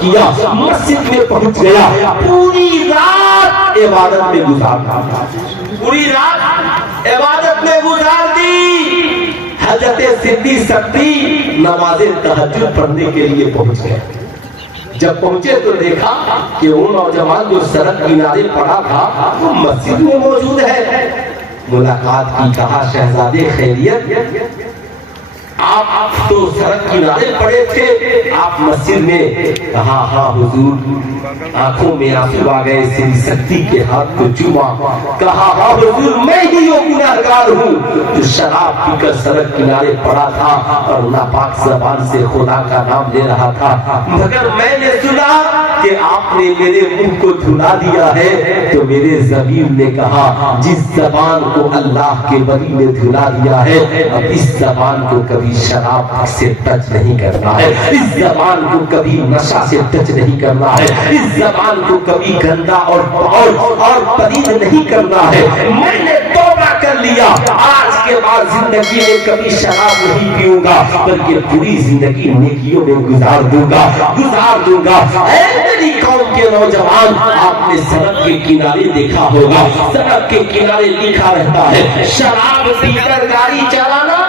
کیا, مسجد میں پہنچ گیا, پوری رات عبادت میں گزارا, پوری رات عبادت میں گزار دی. حضرت صدیق سکتی نماز تہجد پڑھنے کے لیے پہنچ گئے. جب پہنچے تو دیکھا کہ وہ نوجوان جو سڑک کنارے پڑا تھا وہ مسجد میں موجود ہے. ملاقات کی, کہا شہزادے خیریت؟ آپ تو سڑک کنارے پڑے تھے, آپ مسجد میں. کہا ہاں حضور. آنکھوں میں آنسو آ گئے, صدیق سکتی کے ہاتھ کو چوما. کہا ہاں حضور, میں ہی وہ گنہگار ہوں جو شراب پی کر سڑک کنارے پڑا تھا اور ناپاک زبان سے خدا کا نام لے رہا تھا, مگر میں نے سنا کہ آپ نے میرے منہ کو دھلا دیا ہے. تو میرے ضمیر نے کہا جس زبان کو اللہ کے ولی نے دھلا دیا ہے, اب اس زبان کو کبھی شراب سے ٹچ نہیں کرنا ہے, اس زبان کو کبھی نشہ سے ٹچ نہیں کرنا ہے, اس زبان کو کبھی گندا اور پلید نہیں کرنا ہے. میں نے توبہ کر لیا, آج کے بعد زندگی میں کبھی شراب نہیں پیوں گا, بلکہ پوری زندگی نیکیوں میں گزار دوں گا. اے میری قوم کے نوجوان, آپ نے سڑک کے کنارے دیکھا ہوگا, سڑک کے کنارے لکھا رہتا ہے شراب پی کر گاڑی چلانا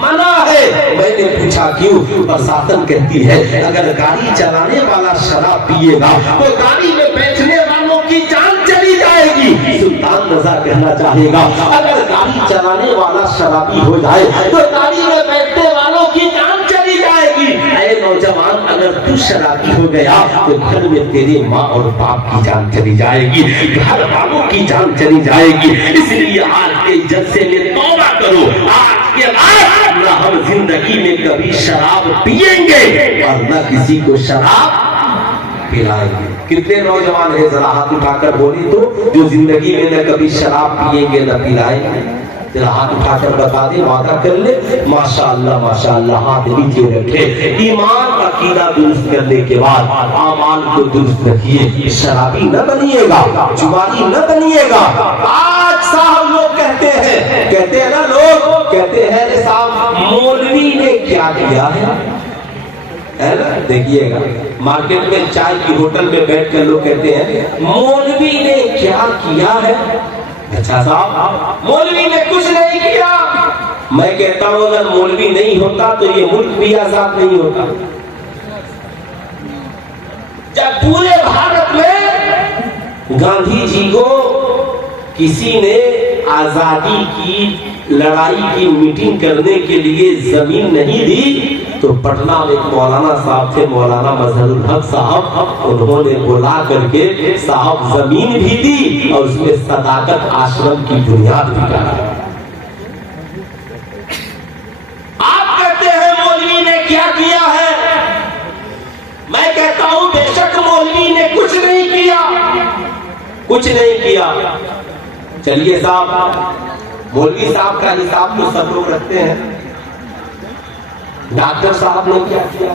منع ہے. میں نے پوچھا کیوں؟ پرساتن کہتی ہے اگر گاڑی چلانے والا شراب پیے گا تو گاڑی میں بیٹھنے والوں کی جان چلی جائے گی. سلطان رضا کہنا چاہے گا اگر گاڑی چلانے والا شرابی ہو جائے تو گاڑی میں بیٹھنے والوں کی جان چلی جائے گی. اے نوجوان, اگر تو شرابی ہو گیا تو گھر میں تیرے ماں اور باپ کی جان چلی جائے گی, گھر والوں کی جان چلی جائے گی. اس لیے آج کے جلسے میں توبہ کرو, آج کے بعد نہ ہم زندگی میں کبھی شراب پیئیں گے اور نہ کسی کو شراب پلائیں گے. کتنے نوجوان ہیں ذرا ہاتھ اٹھا کر بولی تو جو زندگی میں نہ کبھی شراب پیئیں گے نہ پلائیں گے؟ ذرا ہاتھ اٹھا کر بتا دیں, وعدہ کر لے. ماشاءاللہ, ہاتھ نیچے رکھے. ایمان عقیدہ درست کرنے کے بعد اعمال کو درست رکھیے. شرابی نہ بنیے گا, جواری نہ بنیے گا. آج صاحب لوگ کہتے ہیں نا, لوگ کہتے ہیں صاحب مولوی نے کیا کیا ہے نا. دیکھیے گا مارکیٹ میں چائے کی ہوٹل میں بیٹھ کر لوگ کہتے ہیں مولوی نے کیا کیا ہے. اچھا صاحب, مولوی نے کچھ نہیں کیا. میں کہتا ہوں اگر مولوی نہیں ہوتا تو یہ ملک بھی آزاد نہیں ہوتا. جب پورے بھارت میں گاندھی جی کو کسی نے آزادی کی لڑائی کی میٹنگ کرنے کے لیے زمین نہیں دی تو پٹنہ میں ایک مولانا صاحب تھے, مولانا مظہر الحق صاحب, انہوں نے بلا کر کے صاحب زمین بھی دی اور اس میں صداقت آشرم کی بنیاد بھی ڈالی. آپ کہتے ہیں مولوی نے کیا کیا ہے, میں کہتا ہوں بے شک مولوی نے کچھ نہیں کیا. چلیے صاحب, مولوی صاحب کا حساب تو سب لوگ رکھتے ہیں. ڈاکٹر صاحب نے کیا کیا,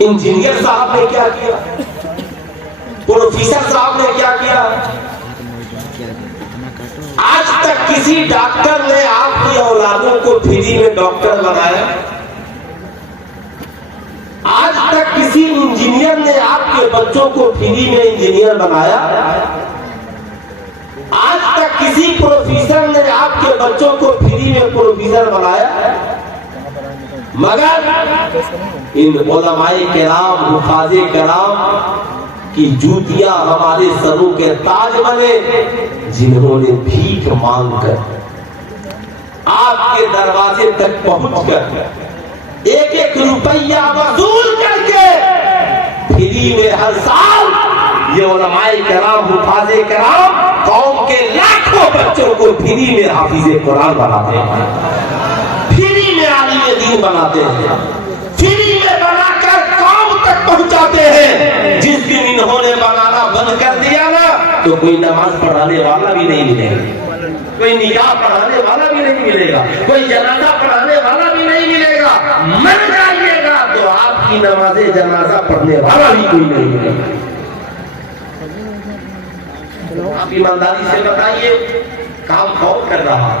انجینئر صاحب نے کیا کیا, پروفیسر صاحب نے کیا کیا. آج تک کسی ڈاکٹر نے آپ کی اولادوں کو فری میں ڈاکٹر بنایا؟ آج تک کسی انجینئر نے آپ کے بچوں کو فری میں انجینئر بنایا؟ آج تک کسی پروفیسر نے آپ کے بچوں کو فری میں پروفیسر بنایا؟ مگر ان علماء کرام, حفاظ کرام کی جوتیاں ہمارے سروں کے تاج بنے, جنہوں نے بھیک مانگ کر آپ کے دروازے تک پہنچ کر ایک ایک روپیہ وصول کر کے فری میں ہر سال یہ علماء کرام, حفاظ کرام قوم کے لاکھوں بچوں کو فری میں حافظ قرآن بناتے ہیں, فری میں عالم دین بناتے ہیں, فری میں بنا کر قوم تک پہنچاتے ہیں. جس دن انہوں نے بنانا بند کر دیا نا تو کوئی نماز پڑھانے والا بھی نہیں ملے گا, کوئی نکاح پڑھانے والا بھی نہیں ملے گا, کوئی جنازہ پڑھانے والا بھی نہیں ملے گا. مر جائیے گا تو آپ کی نماز جنازہ پڑھنے والا بھی کوئی نہیں ملے گا. آپ ایمانداری سے بتائیے کام کون کر رہا ہے؟